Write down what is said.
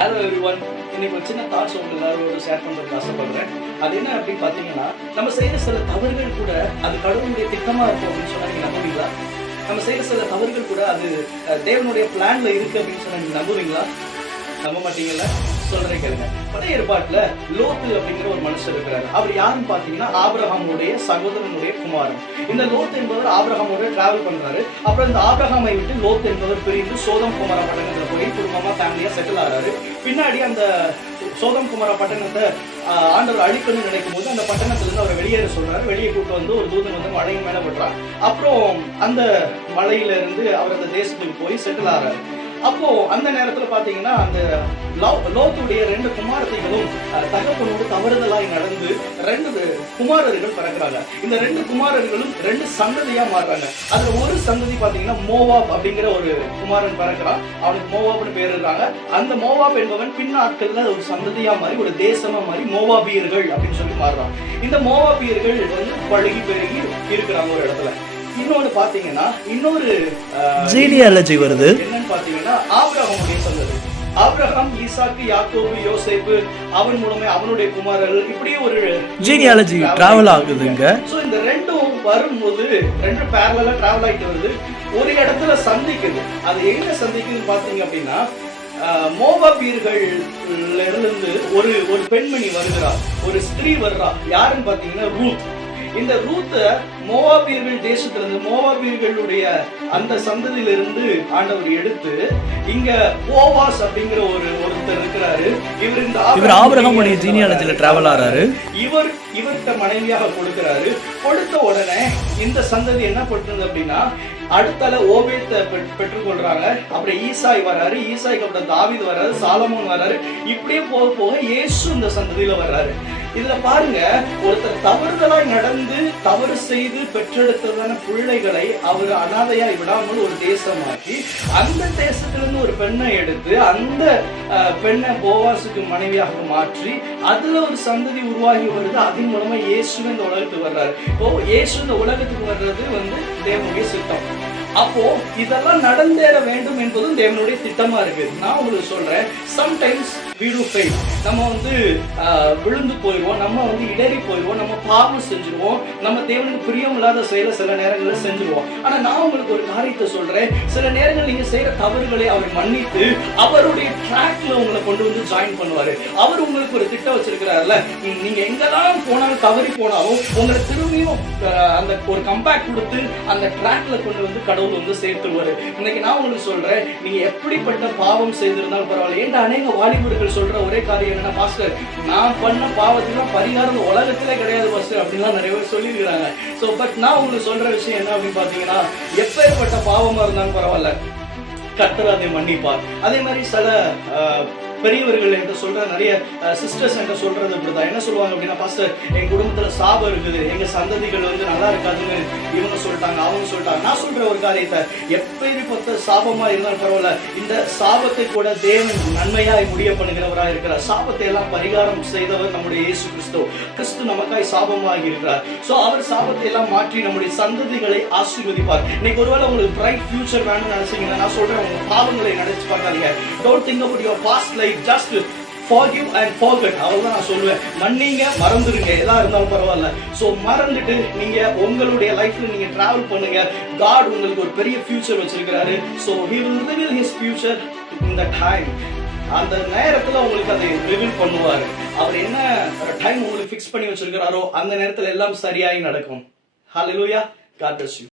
Hello everyone, இன்னைக்கு ஒரு சின்ன தாட்ஸ் உங்க எல்லாரோட ஷேர் பண்றதுக்கு ஆசைப்படுறேன். அது என்ன அப்படின்னு பாத்தீங்கன்னா, நம்ம செய்யற சில தவறுகள் கூட அது கடவுளுடைய திட்டமா இருக்கும் அப்படின்னு சொன்னா நீங்க நம்புவீங்களா? நம்ம செய்யற சில தவறுகள் கூட அது தேவனுடைய பிளான்ல இருக்கு அப்படின்னு சொன்னா நீங்க நம்புவீங்களா? நம்ப மாட்டீங்கல்ல? சொல்றேன் கேளுங்க. பழைய ஏற்பாட்டுல லோத்து அப்படிங்கிற ஒரு மனுஷர் இருக்கிறாரு. அவர் யாருன்னு பாத்தீங்கன்னா ஆபிரகாமுடைய சகோதரனுடைய குமாரன். இந்த லோத் என்பவர் ஆபிரகாமோட டிராவல் பண்றாரு. அப்புறம் இந்த ஆபிரகாமை விட்டு லோத் என்பவர் பிரிந்து சோதம் குமாரா பட்டணத்துல போய் குடும்பமா ஃபேமிலியா செட்டில் ஆறாரு. பின்னாடி அந்த சோதம் குமாரா பட்டணத்தை ஆண்டவர் அழிக்கணும்னு நினைக்கும் போது அந்த பட்டணத்துல இருந்து அவரை வெளியேற சொல்றாரு. வெளியே கூட்டு வந்து ஒரு தூதன் வந்து மலையின் மேல விடுறான். அப்புறம் அந்த மலையில இருந்து அவர் அந்த தேசத்துக்கு போய் செட்டில் ஆறாரு. அப்போ அந்த நேரத்துல பாத்தீங்கன்னா அந்த லோத்துடைய 2 குமாரத்தைகளும் தகப்பனோடு தவறுதலாய் நடந்து 2 குமாரர்கள் பிறக்கிறாங்க. இந்த 2 குமாரர்களும் 2 சந்ததியா மாறுறாங்க. அதுல ஒரு சந்ததி பாத்தீங்கன்னா மோவாப் அப்படிங்கிற ஒரு குமாரன் பிறக்கிறான். அவனுக்கு மோவாப்னு பேர் இருக்காங்க. அந்த மோவாப் என்பவன் பின்னாட்கள்ல ஒரு சந்ததியா மாறி ஒரு தேசமா மாறி மோவாபியர்கள் அப்படின்னு சொல்லி மாறுறான். இந்த மோவாபியர்கள் வந்து பழகி பெருகி இருக்கிறாங்க ஒரு இடத்துல. இன்னொன்னு பாத்தீங்கன்னா இன்னொரு ஜீனியாலஜி வருது. என்னன்னு பாத்தீங்கன்னா ஆபிரகாமுடைய சந்ததி. ஆபிரகாம், ஈசாக்கு, யாக்கோபு, யோசேப்பு, அவன் மூலமே அவனுடைய குமாரர்கள், இப்படியே ஒரு ஜீனியாலஜி டிராவல் ஆகுதுங்க. சோ இந்த ரெண்டும் வரும்போது 2 பேரலா டிராவல் ஆயிட்டு வருது. ஒரு இடத்துல சந்திக்குது. அது எங்க சந்திக்குதுன்னு பாத்தீங்க அப்படின்னா மோவாபியர்கள் இருந்து ஒரு பெண்மணி வருகிறார், ஒரு ஸ்திரீ வர்றா. யாருன்னு பாத்தீங்கன்னா ரூத். இந்த ரூத்த மோவாபியர்கள் தேசத்திலிருந்து மோவாபியர்களுடைய அந்த சந்ததியிலிருந்து ஆண்டவர் எடுத்து இங்க போவாஸ் அப்படிங்கிற ஒருத்தர் இருக்கிறாரு. இவர் ஆபிரகாமுடைய ஜீனியாலஜில டிராவல் ஆறாரு. இவர்கிட்ட மனைவியாக கொடுக்கிறாரு. கொடுத்த உடனே இந்த சந்ததி என்ன பண்றது அப்படின்னா அடுத்தால ஓபேத்தை பெற்றுக்கொள்றாங்க. அப்புறம் ஈசாய் வர்றாரு. ஈசாய்க்கு அப்புறம் தாவீது வர்றாரு, சாலமோன் வர்றாரு. இப்படியே போக போக இயேசு இந்த சந்ததியில வர்றாரு. இதுல பாருங்க, ஒருத்தர் தவறுதலாய் நடந்து தவறு செய்து பெற்றெடுத்ததான பிள்ளைகளை அவர் அனாதையாய் விடாமல் ஒரு தேசமாக்கி அந்த தேசத்திலிருந்து ஒரு பெண்ணை எடுத்து அந்த பெண்ணை போவாசுக்கு மனைவியாக மாற்றி அதுல ஒரு சந்ததி உருவாகி வருது. அதன் மூலமா இயேசு இந்த உலகத்துக்கு வர்றாரு. இப்போ இயேசு இந்த உலகத்துக்கு வர்றது வந்து தேவனுடைய சித்தம். அப்போ இதெல்லாம் நடந்தேற வேண்டும் என்பதும் தேவனுடைய திட்டமா இருக்கு. நான் உங்களுக்கு சொல்றேன், சம்டைம்ஸ் we do fail. நம்ம வந்து விழுந்து போயிடுவோம், நம்ம வந்து இடறி போயிடுவோம், நம்ம பாவம் செஞ்சிருவோம், நம்ம தேவனுக்கு பிரியமில்லாத செயலை சில நேரங்களில் செஞ்சிருவோம். ஆனா நான் உங்களுக்கு ஒரு காரியத்தை சொல்றேன், சில நேரங்கள் நீங்க செய்யற தவறுகளை அவர் மன்னித்து அவருடைய ட்ராக்ல உங்களை கொண்டு வந்து ஜாயின் பண்ணுவாரு. அவர் உங்களுக்கு ஒரு திட்டம் வச்சிருக்கிறாருல, நீங்க எங்கெல்லாம் போனாலும் தவறி போனாலும் உங்களை திரும்பியும் அந்த ஒரு கம்பேக் கொடுத்து அந்த ட்ராக்ல கொண்டு வந்து கடவுள் வந்து சேர்த்துருவாரு. இன்னைக்கு நான் உங்களுக்கு சொல்றேன், நீங்க எப்படிப்பட்ட பாவம் செய்திருந்தாலும் பரவாயில்ல. ஏன்டா அநேக வாலிபர்கள் சொல்ற ஒரே காரியம் என்னன்னா, பாஸ்டர் நான் பண்ண பாவத்துக்கு பரிகாரம் உலகத்திலே கிடையாது பாஸ்டர் அப்படின்லாம் நிறைய பேர் சொல்லியிருக்கிறாங்க. ஸோ பட் நான் உங்களுக்கு சொல்ற விஷயம் என்ன அப்படின்னு பாத்தீங்கன்னா, எப்பேற்பட்ட பாவமா இருந்தாலும் பரவாயில்ல, கர்த்தர் அதை மன்னிப்பார். அதே மாதிரி சில பெரியவர்கள் என்று சொல்ற நிறைய சிஸ்டர்ஸ் என்று சொல்றது இப்படிதான். என்ன சொல்லுவாங்க அப்படின்னா, பாஸ்டர் எங்க குடும்பத்துல சாபம் இருக்குது, எங்க சந்ததிகள் வந்து நல்லா இருக்காதுன்னு இவங்க சொல்லிட்டாங்க, அவங்க சொல்லிட்டாங்க. நான் சொல்ற ஒரு காரியத்தை, எப்பேற்பட்ட சாபமா இருந்தாலும் பரவாயில்ல, இந்த சாபத்தை கூட தேவன் நன்மையாய் முடிய பண்ணுகிறவரா இருக்கிறார். சாபத்தை எல்லாம் பரிகாரம் செய்தவர் நம்முடைய இயேசு கிறிஸ்து. கிறிஸ்து நமக்காய் சாபமாகி இருக்கிறார். சோ அவர் சாபத்தை எல்லாம் மாற்றி நம்முடைய சந்ததிகளை ஆசீர்வதிப்பார். இன்னைக்கு ஒருவேளை உங்களுக்கு பிரைட் ஃபியூச்சர் வேணும்னு நினைச்சீங்கன்னா, நான் சொல்றேன், உங்க பாவங்களை நினைச்சு பார்க்காதீங்க. Don't think about your past life, just forgive and forget. அவ்வளவுதான் நான் சொல்லுவேன். மன்னிங்க, மறந்துடுங்க, எதா இருந்தாலும் பரவாயில்ல. சோ மறந்துட்டு நீங்க உங்களுடைய லைஃப்ல நீங்க டிராவல் பண்ணுங்க. God உங்களுக்கு ஒரு பெரிய ஃபியூச்சர் வச்சிருக்கிறாரு. so he will reveal his future in the time. அந்த நேரத்துல உங்களுக்கு அதை ரிவீல் பண்ணுவாரு. அவர் என்ன டைம் உங்களுக்கு ஃபிக்ஸ் பண்ணி வச்சிருக்கிறாரோ அந்த நேரத்துல எல்லாம் சரியாய் நடக்கும். Hallelujah. God bless you.